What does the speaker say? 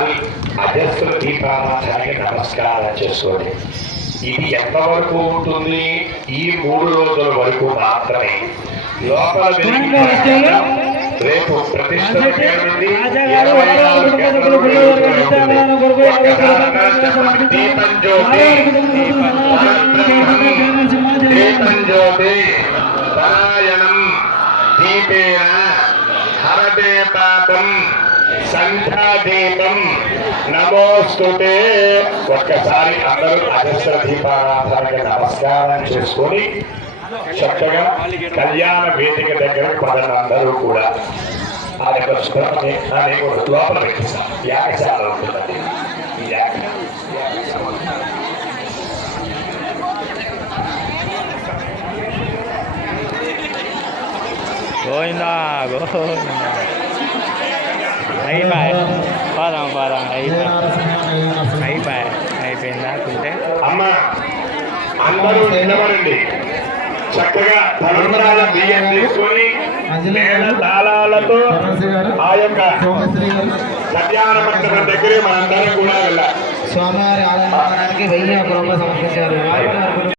ఒక్కసారి అజస్ర దీపారాధనకి నమస్కారం చేసుకోండి. ఇది ఎంతవరకు ఉంటుంది? ఈ 3 రోజుల వరకు మాత్రమే. లోపల రేపు ప్రతిష్ట దీపం జ్యోతి పరాయణం దీపేన హరదే పాపం సంధ్యాదీపం నమోస్తుతే. ఒక్కసారి అందరూ అజస్ర దీపారాధనకి నమస్కారం చేసుకొని చక్కగా కళ్యాణ వేదిక దగ్గర పదనందరూ కూడా ఆ యొక్క స్మరణని లోపల పెట్టిస్తాను. యాగశాల ఉంటుందండి. ఈ గోవిందా గోవిందా. అయిపోయిందా కుంటే అమ్మ అందరూ నిలబడండి. చక్కగా తలంబరాల బియ్యం తీసుకొని తాళాలతో ఆ యొక్క కళ్యాణ మండపం దగ్గరే మనందరం కూడా వెళ్ళాలి. స్వామివారి ఆలయానికి 1000 సమర్పించారు.